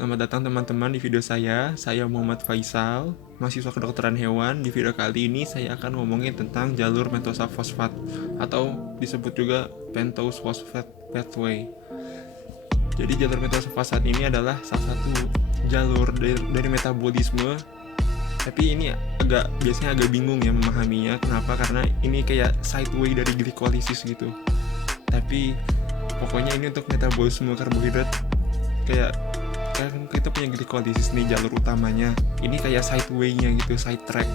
Selamat datang teman-teman di video saya Muhammad Faisal, mahasiswa kedokteran hewan. Di video kali ini saya akan ngomongin tentang jalur pentosa fosfat atau disebut juga pentose phosphate pathway. Jadi jalur pentosa fosfat ini adalah salah satu jalur dari metabolisme, tapi ini biasanya agak bingung ya memahaminya. Kenapa? Karena ini kayak sideway dari glikolisis gitu. Tapi pokoknya ini untuk metabolisme karbohidrat. Kayak kan kita punya glikolisis nih, jalur utamanya ini kayak sideway-nya gitu, side track.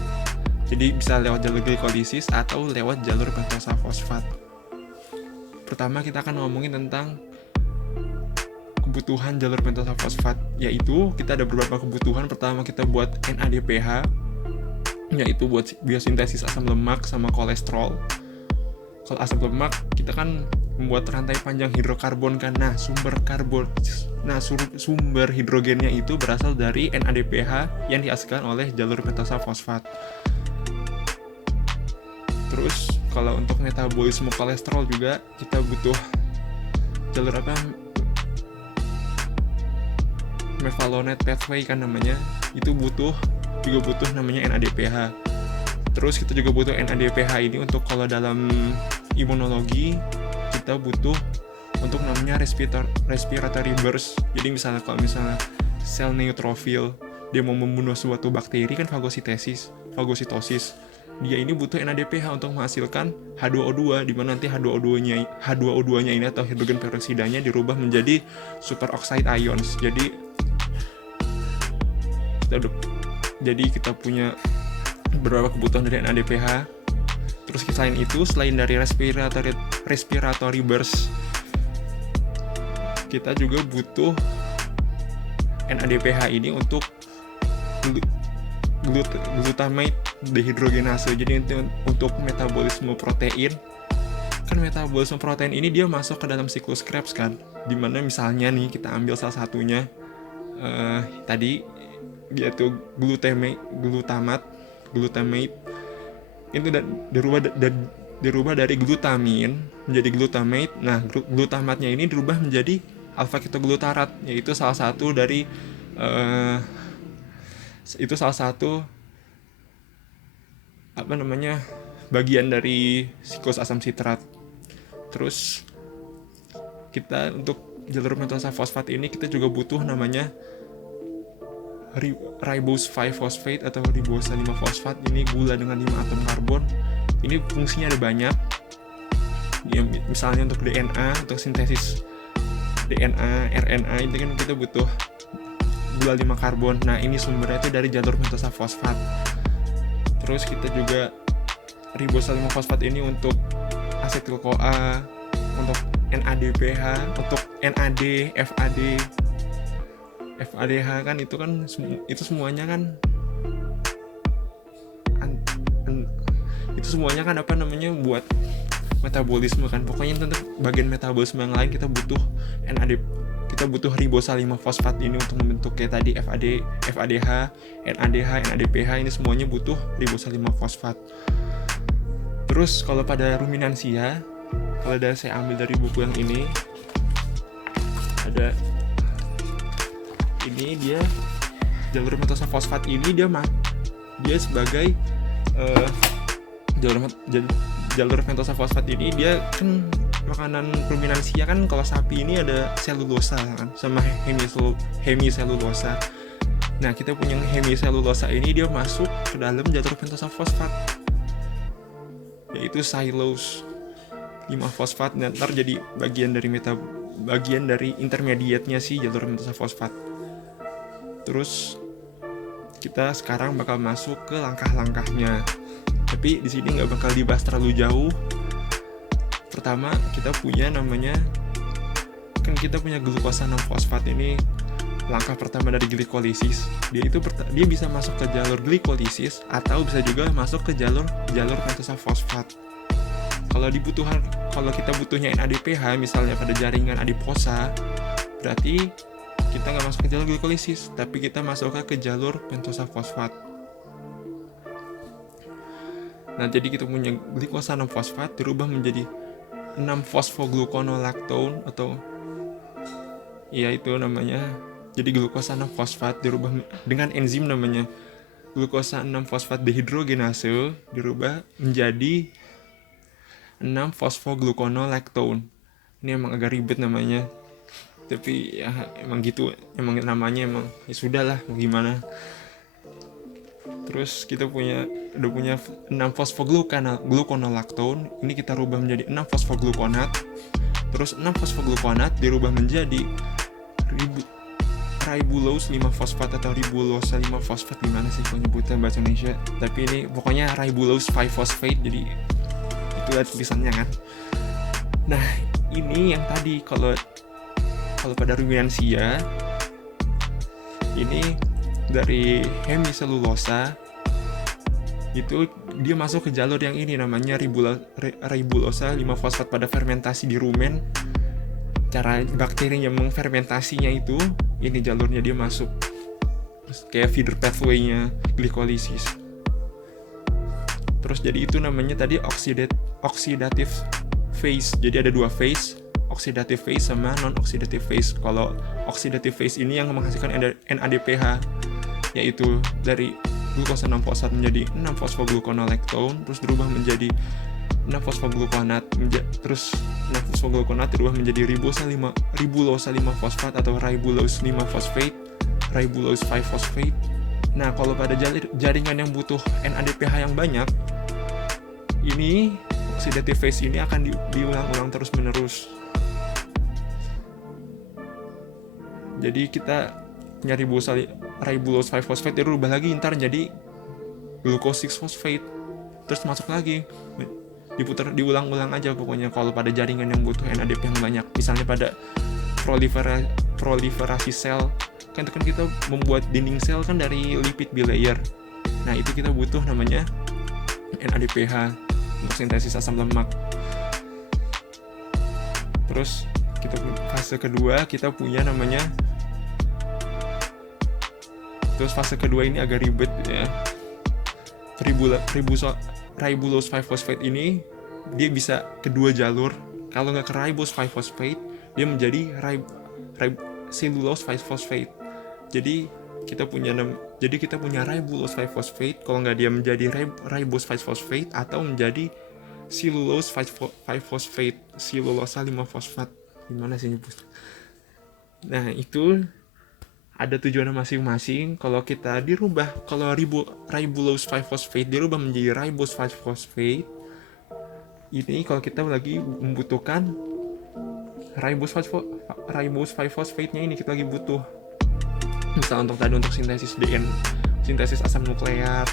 Jadi bisa lewat jalur glikolisis atau lewat jalur pentosa fosfat. Pertama kita akan ngomongin tentang kebutuhan jalur pentosa fosfat, yaitu kita ada beberapa kebutuhan. Pertama kita buat NADPH, yaitu buat biosintesis asam lemak sama kolesterol. Kalau asam lemak kita kan membuat rantai panjang hidrokarbon kan. Sumber hidrogennya itu berasal dari NADPH yang dihasilkan oleh jalur pentosa fosfat. Terus kalau untuk metabolisme kolesterol juga kita butuh jalur mevalonate pathway kan namanya. Itu butuh namanya NADPH. Terus kita juga butuh NADPH ini untuk kalau dalam imunologi kita butuh untuk namanya respiratory burst. Jadi kalau misalnya sel neutrofil dia mau membunuh suatu bakteri kan fagositosis. Dia ini butuh NADPH untuk menghasilkan H2O2, di mana nanti H2O2-nya ini atau hidrogen peroksidanya dirubah menjadi superoxide ions. Jadi kita punya beberapa kebutuhan dari NADPH. Terus selain dari respiratory burst, kita juga butuh NADPH ini untuk glutamate dehydrogenase. Jadi untuk metabolisme protein. Kan metabolisme protein ini dia masuk ke dalam siklus Krebs kan. Dimana misalnya nih kita ambil salah satunya tadi yaitu glutamate itu dirubah dari glutamin menjadi glutamate. Nah, glutamatnya ini dirubah menjadi alfa ketoglutarat, yaitu salah satu bagian dari siklus asam sitrat. Terus kita untuk jalur pentosa fosfat ini kita juga butuh namanya ribose 5 phosphate atau ribosa 5 fosfat. Ini gula dengan 5 atom karbon. Ini fungsinya ada banyak ya, misalnya untuk DNA, untuk sintesis DNA, RNA itu kan kita butuh gula 5 karbon. Nah, ini sumbernya itu dari jalur pentosa fosfat. Terus kita juga ribosa 5 fosfat ini untuk asetil-CoA, untuk NADPH, untuk NAD, FADH kan itu semuanya kan buat metabolisme kan. Pokoknya untuk bagian metabolisme yang lain kita butuh ribosa 5 fosfat ini untuk membentuk kayak tadi FADH, NADH, NADPH. Ini semuanya butuh ribosa 5 fosfat. Terus kalau pada ruminansia, kalau saya ambil dari buku yang ini, ada ini dia jalur pentosa fosfat ini dia sebagai jalur pentosa fosfat ini dia kan makanan ruminansia kan. Kalau sapi ini ada selulosa kan sama hemiselulosa. Nah, kita punya hemiselulosa ini dia masuk ke dalam jalur pentosa fosfat, yaitu silose 5 fosfat, dan ntar jadi bagian dari intermediate-nya sih jalur pentosa fosfat. Terus kita sekarang bakal masuk ke langkah-langkahnya. Tapi di sini nggak bakal dibahas terlalu jauh. Pertama kita punya glukosa 6 fosfat ini. Langkah pertama dari glikolisis. Dia bisa masuk ke jalur glikolisis atau bisa juga masuk ke jalur pentosa fosfat. Kalau kita butuhnya NADPH misalnya pada jaringan adiposa, berarti kita nggak masuk ke jalur glikolisis, tapi kita masuk ke jalur pentosa fosfat. Nah, jadi kita punya glikosa 6 fosfat dirubah menjadi 6 fosfogluconolactone atau ya itu namanya Jadi glukosa 6 fosfat dirubah dengan enzim namanya glukosa 6 fosfat dehidrogenase dirubah menjadi 6 fosfogluconolactone. Ini emang agak ribet namanya, tapi ya emang gitu, emang namanya emang ya sudahlah, mau gimana. Terus kita udah punya 6 fosfogluconolactone, ini kita rubah menjadi 6 fosfogluconat. Terus 6 fosfogluconat dirubah menjadi ribulose 5 fosfat atau ribulosa 5 fosfat, gimana sih kalau nyebutnya bahasa Indonesia, tapi ini pokoknya ribulose 5 phosphate, jadi itu ada tulisannya kan. Nah ini yang tadi kalau pada ruminansia ini dari hemiselulosa itu dia masuk ke jalur yang ini namanya ribulosa 5 fosfat pada fermentasi di rumen. Cara bakteri yang mengfermentasinya itu, ini jalurnya dia masuk. Terus kayak feeder pathway-nya glikolisis. Terus jadi itu namanya tadi oxidative phase. Jadi ada 2 phase, oxidative phase sama non-oxidative phase. Kalau oxidative phase ini yang menghasilkan NADPH, yaitu dari glukosa 6 fosfat menjadi 6 fosfogluconolactone, terus berubah menjadi 6 fosfogluconat, terus 6 fosfogluconat berubah menjadi ribulosa 5 fosfat atau ribulose 5 phosphate, ribulose 5 phosphate. Nah, kalau pada jaringan yang butuh NADPH yang banyak, ini oxidative phase ini akan diulang-ulang terus-menerus. Jadi kita punya ribulose 5 phosphate dirubah lagi ntar jadi glucose 6 phosphate, terus masuk lagi, diulang-ulang aja pokoknya kalau pada jaringan yang butuh NADP yang banyak. Misalnya pada proliferasi sel, kan kita membuat dinding sel kan dari lipid bilayer. Nah itu kita butuh namanya NADPH untuk sintesis asam lemak. Terus kita fase kedua kita punya namanya, terus fase kedua ini agak ribet ya. Ribulose 5 phosphate ini dia bisa kedua jalur. Kalau nggak ke ribulose 5 phosphate, dia menjadi cellulose 5 phosphate. Jadi kita punya ribulose 5 phosphate. Kalau nggak dia menjadi ribulose 5 phosphate atau menjadi cellulose 5 phosphate, cellulosa 5 fosfat. Gimana sih nyebut? Nah itu ada tujuannya masing-masing. Kalau kita dirubah, kalau ribulose 5 phosphate dirubah menjadi ribulose 5 phosphate, ini kalau kita lagi membutuhkan ribulose 5 phosphate-nya ini kita lagi butuh. Misal untuk sintesis sintesis asam nukleat,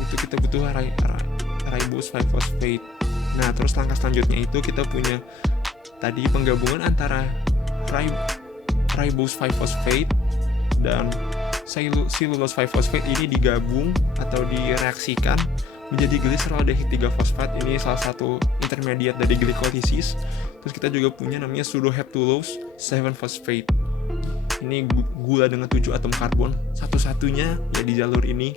itu kita butuh ribulose 5 phosphate. Nah, terus langkah selanjutnya itu kita punya tadi penggabungan antara ribulose 5 phosphate dan cellulose 5 phosphate ini digabung atau direaksikan menjadi glyceraldehyde 3 fosfat. Ini salah satu intermediate dari glikolisis. Terus kita juga punya namanya pseudoheptulose 7 phosphate. Ini gula dengan 7 atom karbon, satu-satunya ya di jalur ini.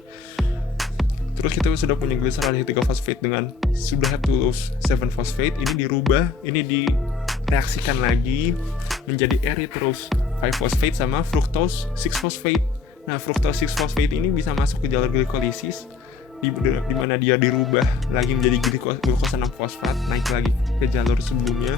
Terus kita sudah punya glyceraldehyde 3 phosphate dengan pseudoheptulose 7 phosphate. Ini dirubah, ini direaksikan lagi menjadi erythrose 5 phosphate sama fructose 6 phosphate. Nah, fructose 6 phosphate ini bisa masuk ke jalur glikolisis, di mana dia dirubah lagi menjadi glukosa 6 fosfat, naik lagi ke jalur sebelumnya.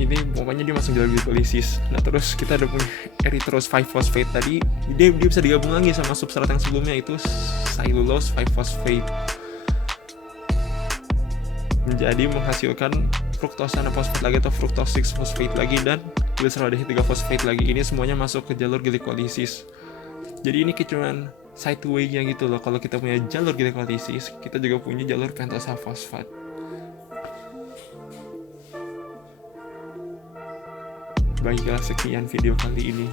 Ini pokoknya dia masuk jalur glikolisis. Nah terus kita ada punya erythrose 5 phosphate tadi, dia bisa digabung lagi sama substrat yang sebelumnya, itu cellulose 5 phosphate, menjadi menghasilkan fruktosa 6 fosfat lagi atau fructose 6 phosphate lagi dan glyceraldehyde 3 phosphate lagi. Ini semuanya masuk ke jalur glikolisis. Jadi ini cuman side way-nya gitu loh. Kalau kita punya jalur glikolisis, kita juga punya jalur pentosa fosfat. Baiklah, sekian video kali ini.